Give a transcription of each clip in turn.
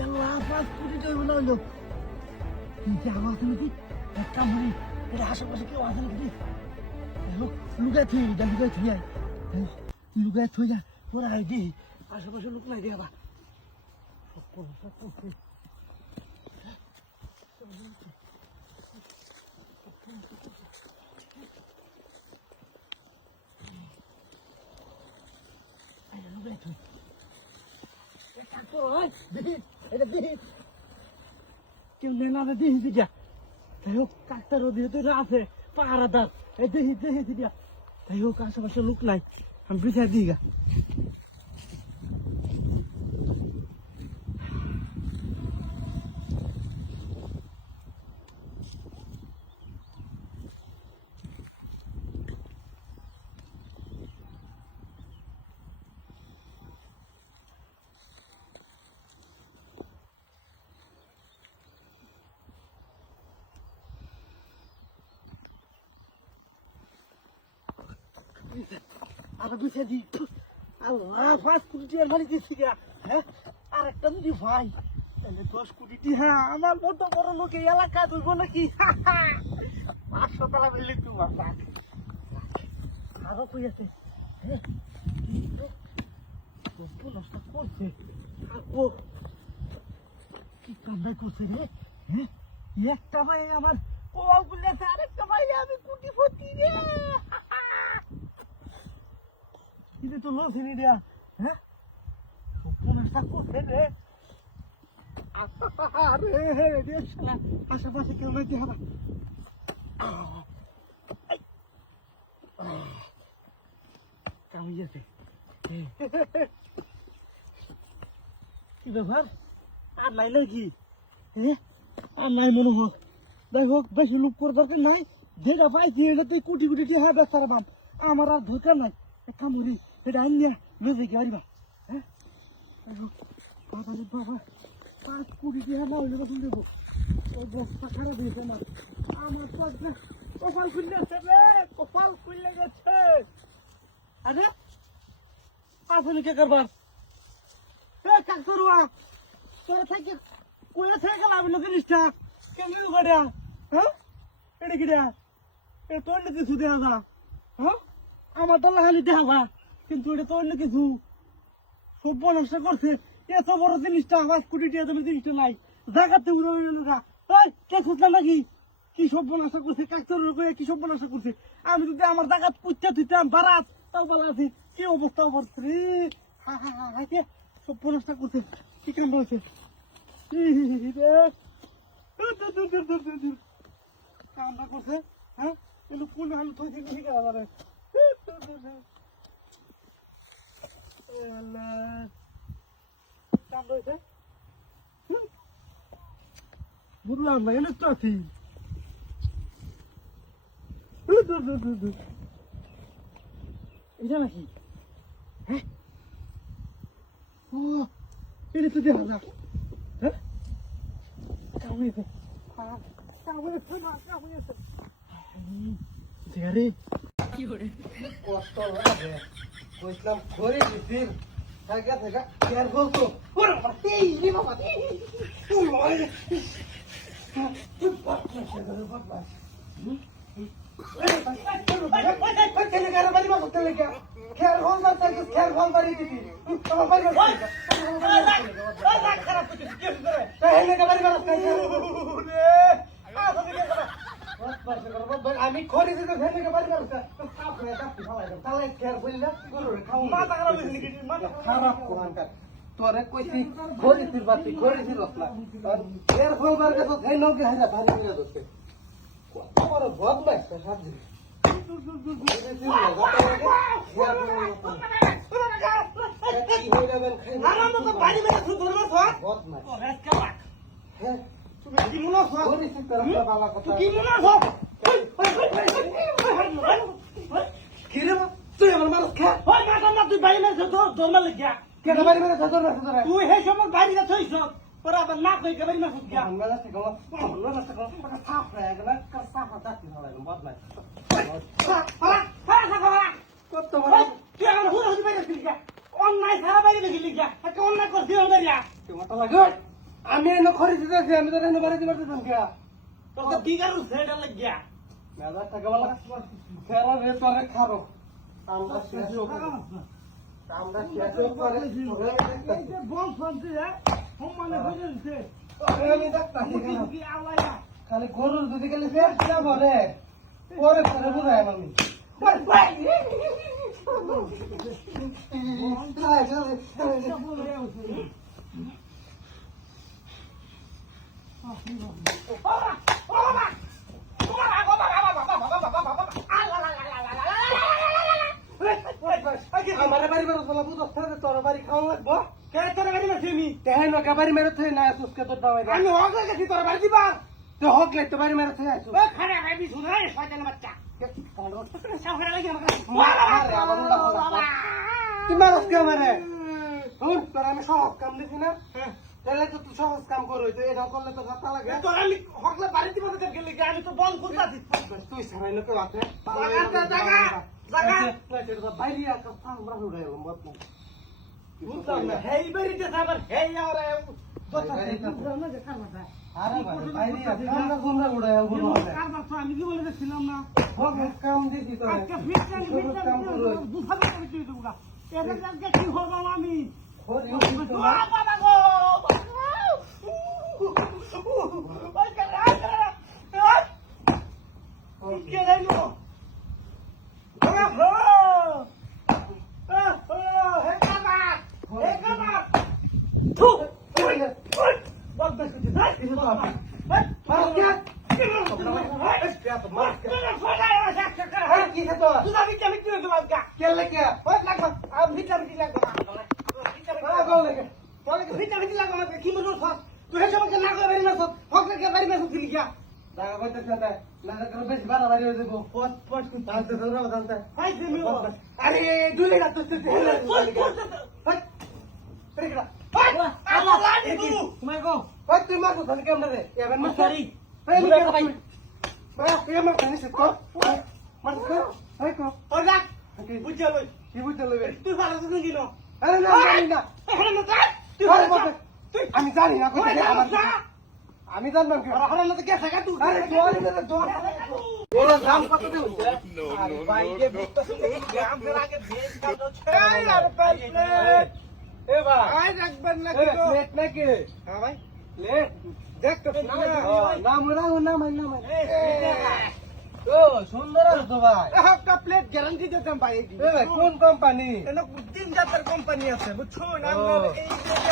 yang lapas putih dari mana lo? Tidak awak tu kamu ni ada hasil masuk ke awak tu. Luka tu dan luka tu ya. Luka tu ya. Orang ini hasil masuk luka lagi apa? Ayo luka tu. Ôi, đi, đi. Kêu nên là đi gì kìa. Thấy không, các tờ đồ tôi ra thế, phá ra tờ. Đi kìa. Thấy không, các sao mà lúc này, hắn biết xe đi kìa. Ada bisa di Allah pas kunci mari di sini ya ada kan di vai ada dos kunci di ha আমার মতো বড় লোকে এলাকা তুই বল কি 500 টাকা মিলে তুই মারলা আগো কই আছে তো নষ্ট করছে ও কি কামড়া করছে রে একটা ভাই আমার কোয়াল বলেছে আরেকটা ভাই আমি কুটি ফটি রে ini tuh lo sini dia, hah? Puasa kok, deh. Apa? Dia salah. Pasang kau lagi apa? Kamu ya sih. Kita bar, anai lagi, anai monoho. Dah hok, besi lupur terken nai. Dia dapat dia nanti kuti dia habis sarabam. Amara dhokar nai. Kamu ni. এটা আইনিয়া মেজে গাড়ি বা হ্যাঁ বাবা রে বাবা 5 কোটি টাকা না হইলে বসুন দেবো ওই বস্তা খারাপ হয়েছে আমার কপাল খুললে গেছে রে কপাল খুললে গেছে আরে আপনি কে করবার কাক করবা তোরা থেকে কইয়া থেকে গেলাম না জিনিসটা কেমন গড়া হ্যাঁ এটা কি রে এ তোর নাকি সুদে হাজা হ্যাঁ আমার তো লাহালি দেখাবা কিন্তু এটা তো অন্য কিছু সভ্য নষ্ট করছে এত বড় জিনিসটা 5 কোটি টাকা দামের জিনিসটা নাই জায়গাতে উড়ে না কে খুঁজলাম নাকি কি সভ্য নষ্ট করছে কাকতর কি সভ্য নষ্ট করছে আমি যদি আমার জায়গা পুঁততে দিতাম বারাত তাও বলা আছে কি অবস্থা অবস্থা কে সভ্য নষ্ট করছে কি কাম হয়েছে কামটা করছে হ্যাঁ এগুলো কোন আলু থই থেকে শিখে যাবে বুঝলাম না এনে তো আছি এটা নাকি হ্যাঁ ও এটা তো দেখা যা হ্যাঁ কামড়েছে কামড়েছে কি করে কষ্ট লাগে কইলাম করে দিছিস থাকা কেয়ারফুল তো ওরে বাবা এই রে বাবা ও লয় রে বাবা আমি খরি দিতে ফেলে কে বাড়ি করতে কাপড়ে কাপড় ফালাই তাহলে কেয়ার কইলা গরুরে খাও মাথা খারাপ হইছে নাকি মাথা খারাপ কোনটা তোরে কইছি খরি দির বাতি খরি দির রসলা আর কেয়ার ফলবার কে তো খাই নকে হাইরা ভারী হইয়া দছে তোমার ভব লাগছে সাজি কি হইলা বেন খাই না না তো বাড়ি মেরে ধরলো তো ভব না ও রেস কা হ্যাঁ তুমি কি মনে আছো পরিচিত একটা বালা কথা। তুই কি মনে আছো কিরে মা, তুই আমার মানুষ খা। ওই মাথা না তুই বাইরে মেরে দৌড়া লেগিয়া কেন বাড়ি মেরে ধর না ধরে? তুই হে সময় বাইরে যাচ্ছ তোর আবার না কই কেবারি না ফুটগা মেলা থেকে মেলা থেকে একটা সাফ হয়ে গেল, একটা সাফ দাঁতি হলো বদলাই। কত বড় তুই আমার হুড়া হুড়ি বাইরে গেছিলি অন্যায় সারা বাইরে গেছিলি একটা অন্যায় করছি আমাদের তুই মাথা লাগে। আমি এনে খরি দিতেছি, আমি তো এনে বাড়ি দিতে পারতেছি না। তোর তো দিগার সেটা লাগিয়া মেলা থেকে বলা ফেরা রে তোরে খারো। আমরা শেষ করে আমরা শেষ করে এই যে বল শুনতে মানে হয়ে গেছে আমি দেখতাছি কেন? কি আওয়াজা খালি গরুর যদি গেলে ফের কিনা ভরে পরে পরে বুঝাই আমি আমার বাড়ি মেরে চলা বুঝ তোর বাড়ি খাওয়া লাগবো তেহাই নকা বাড়ি মেরে থাকে না সুস্কে তোর দাওয়াই আমি হক গেছি তোর বাড়ি দিবা তুই হক লাই তো বাড়ি মেরে থাকে আইসু ও খাড়া খাবি শুনে শয়তান বাচ্চা সামনে লাগি আমাকে তুই মারস কে আমারে তোর আমি সহজ কাম দিছি না তাহলে তো তুই সহজ কাম করো তো এটা করলে তো ভাতা লাগে তোর আমি হকলে বাড়ি দিবা তোর গেলি আমি তো বল করতাছি তুই সারাই না তো আছে বাইরে একটা আমরা উড়াই মত না বুঝলাম না হেই বাড়িতে আবার হেই আর আরে ভাই বাইরে আমরা গুন্ডা উড়াই বলো আমি কি বলে ছিলাম না হক কাম দিছি তো আজকে ফিটনেস কাম করো দুখানে আমি তুই দুগুলা এদের আজকে কি হবো আমি খরি বাবা গো ওই কারা কে জানো কি খেতো কেলে কে দাগা কইতে খেতে না করে বেশ বাড়া বাড়ি হয়ে যাবো পট পট কু তাতে ধরা দান্তে আরে দুলে না তো ওই তুই মারো ধন কেমন রে এবার মার সরি এই ভাই এই মার জানিস তো মার কো এই কো কি বুঝতে লইবে আরে না জানি না আমি জানি না কই আমি জানলাম কি আরে দোয়ারে না দোয়ার ওরা দাম কত দে হইছে আরে ভাই যে বুঝতেছ এই গ্রাম এর আগে বেশ কাটো ছে আর প্লেট এ ভাই আই রাখবেন না এ কি গো প্লেট নাকি হ্যাঁ ভাই প্লেট দেখ তো নাম নাম ও সুন্দর আছে তো ভাই একটা প্লেট গ্যারান্টি দিতাম ভাই এ ভাই কোন কোম্পানি এনে তিন জাতের কোম্পানি আছে বুঝছো না এই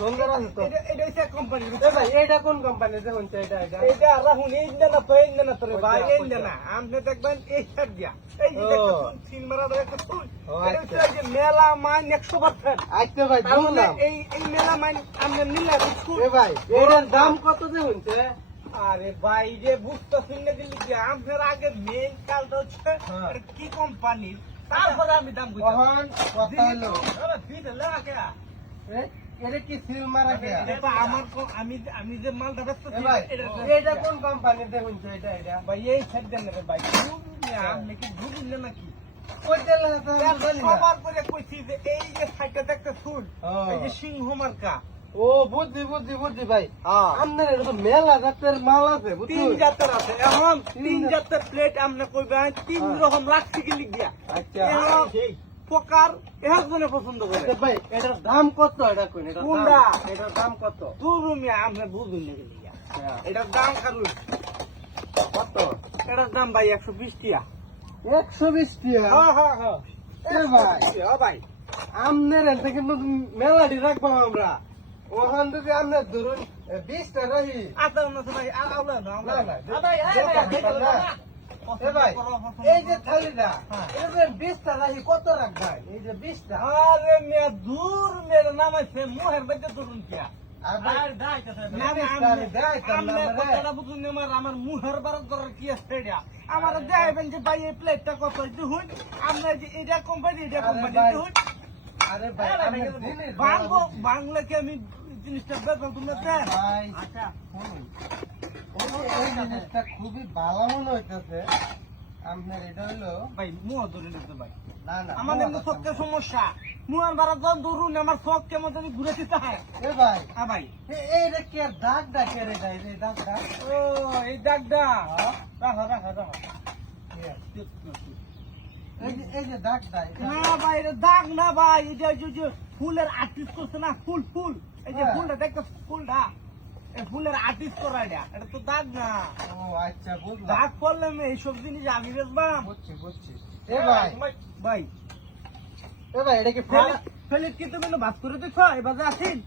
সুন্দর আছে তো এটা হচ্ছে কোম্পানি এ ভাই এটা কোন কোম্পানি যে হচ্ছে এটা এইটা রাহুন এই না তো এই না তো রে ভাই এই না আপনি দেখবেন এই সাইড দিয়া এই যে দেখুন তিন মারা একটা ফুল এটা হচ্ছে এই যে মেলা মাইন 100% আইতে ভাই বুঝলাম এই মেলা মাইন আমরা নিলে বুঝছো এ ভাই এটার দাম কত যে হচ্ছে আরে ভাই যে বুঝতেছেন না দিলি যে আপনার আগে মেইন কালটা হচ্ছে এটা কি কোম্পানির তারপরে আমি দাম বুঝাবো কখন কথা হলো আরে দিতে লাগে এটা কি সিল মারা কে এটা আমার আমি যে মালটা ব্যস্ত এ ভাই এটা কোন কোম্পানির যে হচ্ছে এটা ভাই এই সাইড দেন না ভাই আপনি কি বুঝলেন নাকি কইতে লাগে তো আমি জানি না সবার করে কইছি যে এই যে সাইডটা দেখতে ফুল এই যে সিংহ মার্কা ও বুঝছি ভাই আপনার এটা তো মেলা জাতের মাল আছে বুঝছো তিন জাতের আছে এখন তিন জাতের প্লেট আপনি কইবেন তিন রকম রাখছি কি লিখিয়া আচ্ছা প্রকার এহাজ মনে পছন্দ করে আচ্ছা ভাই এটার দাম কত এটা কই এটা কোনটা? এটার দাম কত দুরুমিয়া আপনি বুঝুন না লিখিয়া এটার দাম খালু কত এটার দাম ভাই 120 টাকা 120 টাকা হ্যাঁ এ ভাই ভাই আমনের এতে কিন্তু মেলাটি রাখবো আমরা ওখান থেকে আপনার ধরুন 20টা রহি আচ্ছা না ভাই আউলা না না, না, ভাই এ ভাই এই যে থালিটা এটা 20টা রহি কত রাখবেন এই যে 20টা আরে মিয়া দূর মেরে নাম আছে মোহের বাজে ধরুন কিয়া আর না রে, কথাটা বুঝুন না, আমার মুহের বারত করার কি আছে এটা? আমার দেখাইবেন যে ভাই এই প্লেটটা কত হইতে হই, আমরা যে এটা কোম্পানি হই। আরে ভাই আমি জিনিস বাংলা কি আমি জিনিসটা বেতন তোমরা দেন? ভাই আচ্ছা শুনুন, এই জিনিসটা খুবই ভালো মনে হইতেছে আপনার। এটা হইলো ভাই মুহ ধরে নিতে ভাই, না না আমার এমনি চোখের সমস্যা, মুহের বারত ধরুন আমার চোখ কেমন জানি ঘুরে দিতে হয়। এ ভাই হ্যাঁ ভাই, এইটা কি আর দাগ ডাকে রে ভাই, এই দাগ ডাক ও এই ডাকডা রাখো রাখো রাখো। এই যে দাগ ডাক না ভাই এটা দাগ না ভাই, এটা যে ফুলের আর্টিস্ট করছে না, ফুল ফুল, এই যে হ্যাঁ। ফুলটা দেখতে, ফুলটা এই ফুলের আর্টিস্ট করা এটা তো দাগ না। ও আচ্ছা বুঝলাম, দাগ করলে আমি এইসব জিনিস আমি বেচবাম। বুঝছি বুঝছি। এ ভাই ভাই এ ভাই এটা কি ফাড়া? প্লেট কি তুমি ভাত করে দিছ এবার আসিন?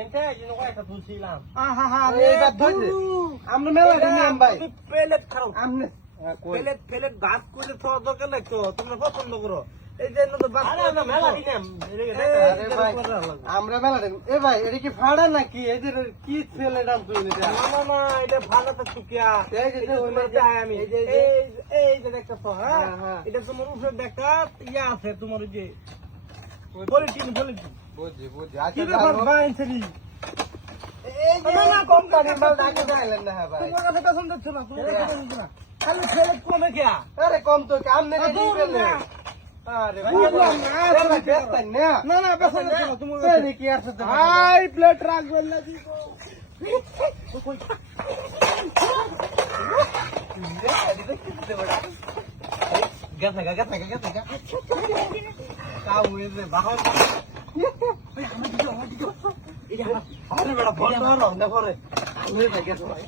এটা যেন কয়টা তুলছিলাম আহা হা এইবার ধরছে। আমরা মেলা নিলাম ভাই। প্লেট খাও, আমনে প্লেট ভাত করে খাওয়া দরকার নাই তো, তোমরা পছন্দ করো এই জন্য তো ভাত করে দাও। আরে ভাই আমরা মেলা দেখুন। এ ভাই এটা কি ফাড়া নাকি? এদের কি ছেলে নাম তুই এটা? না না না, এটা ভালো তো টুকিয়া এই যে এটা ওই তোমার যে- দেখাই আমি, এই যে- এই যে দেখতেছো, হ্যাঁ হ্যাঁ, হ্যাঁ। এটা তোমার উপরে দেখা ইয়া আছে, তোমার ওই যে পলিটিন বুঝছি বুঝছি। কি আচ্ছা ব্যাপার যাই হোক। ভাই আনছারি? এই যে না, না, কোম্পানির মাল ডাকে যাইলেন না হ্যাঁ ভাই। তোমার কাছে পছন্দ হচ্ছে না, তোমার কাছে পছন্দ হচ্ছে না, খালি ছেলে কমে খেয়া। আরে কম তো আমনে আরে দিয়ে দূর গেলেন। না। আরে ভাই বুঝলাম না, এ ভাই বেচতেন না। না না পছন্দ হচ্ছে না তোমার এই কাছে। কি আর সাথে হাই প্লেট রাখবেন না দিব। গেছে গা গেছে গা গেছে গা। কাউ হইছে বাহন। আরে বড় ফোন ধরো না পরে। আমি ভাই গেছে ভাই।